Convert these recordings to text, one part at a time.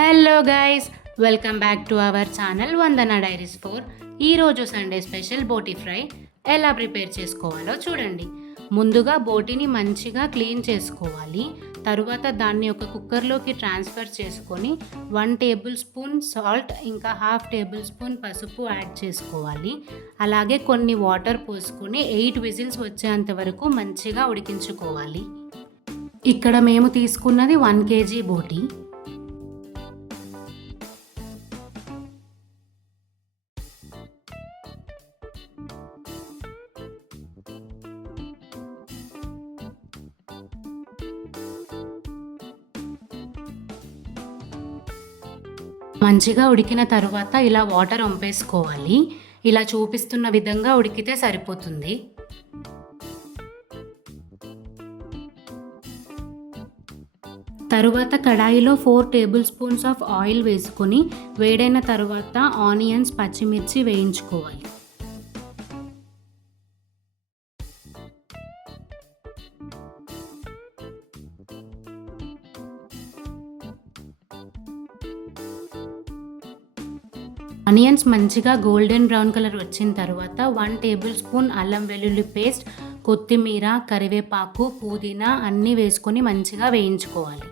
Hello guys, welcome back to our channel Vandana diaries 4. ఈరోజు Sunday special బోటీ fry ఎలా prepare చేసుకోవాలో చూడండి. ముందుగా బోటీని మంచిగా క్లీన్ చేసుకోవాలి. తరువాత దాన్ని ఒక కుక్కర్లోకి ట్రాన్స్ఫర్ చేసుకొని 1 టేబుల్ స్పూన్ సాల్ట్ ఇంకా 1/2 టేబుల్ స్పూన్ పసుపు యాడ్ చేసుకోవాలి. అలాగే కొన్ని వాటర్ పోసుకొని 8 విజిల్స్ వచ్చేంత వరకు మంచిగా ఉడికించుకోవాలి. ఇక్కడ మేము తీసుకున్నది 1 kg బోటీ. మంచిగా ఉడికిన తరువాత ఇలా వాటర్ వంపేసుకోవాలి. ఇలా చూపిస్తున్న విధంగా ఉడికితే సరిపోతుంది. తరువాత కడాయిలో 4 టేబుల్ స్పూన్స్ ఆఫ్ ఆయిల్ వేసుకొని వేడైన తరువాత ఆనియన్స్, పచ్చిమిర్చి వేయించుకోవాలి. ఆనియన్స్ మంచిగా గోల్డెన్ బ్రౌన్ కలర్ వచ్చిన తర్వాత 1 టేబుల్ స్పూన్ అల్లం వెల్లుల్లి పేస్ట్, కొత్తిమీర, కరివేపాకు, పుదీనా అన్నీ వేసుకొని మంచిగా వేయించుకోవాలి.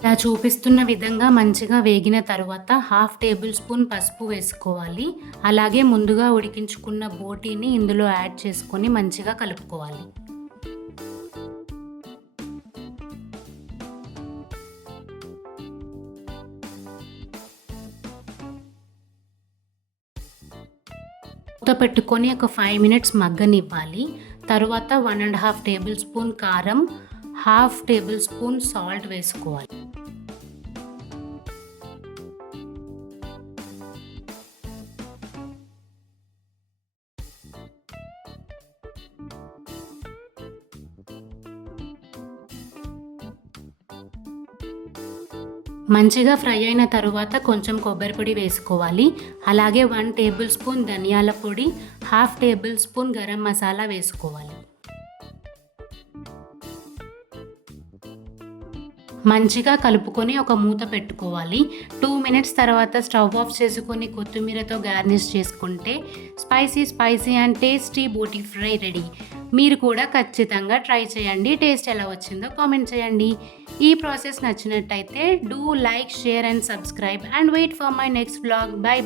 ఇలా చూపిస్తున్న విధంగా మంచిగా వేగిన తరువాత 1/2 టేబుల్ స్పూన్ పసుపు వేసుకోవాలి. అలాగే ముందుగా ఉడికించుకున్న బోటీని ఇందులో యాడ్ చేసుకొని మంచిగా కలుపుకోవాలి. మూత పెట్టుకొని ఒక 5 మినిట్స్ మగ్గనివ్వాలి. తరువాత 1.5 టేబుల్ స్పూన్ కారం, 1/2 టేబుల్ స్పూన్ సాల్ట్ వేసుకోవాలి. మంచిగా ఫ్రై అయిన తరువాత కొంచెం కొబ్బరి పొడి వేసుకోవాలి. అలాగే 1 టేబుల్ స్పూన్ ధనియాల పొడి, 1/2 టేబుల్ స్పూన్ గరం మసాలా వేసుకోవాలి. మంచిగా కలుపుకొని ఒక మూత పెట్టుకోవాలి. 2 మినిట్స్ తర్వాత స్టవ్ ఆఫ్ చేసుకొని కొత్తిమీరతో గార్నిష్ చేసుకుంటే spicy and tasty boti fry ready. మీరు కూడా ఖచ్చితంగా ట్రై చేయండి. టేస్ట్ ఎలా వచ్చిందో కామెంట్ చేయండి. ఈ ప్రాసెస్ నచ్చినట్టయితే do like, share and subscribe and wait for my next vlog. By.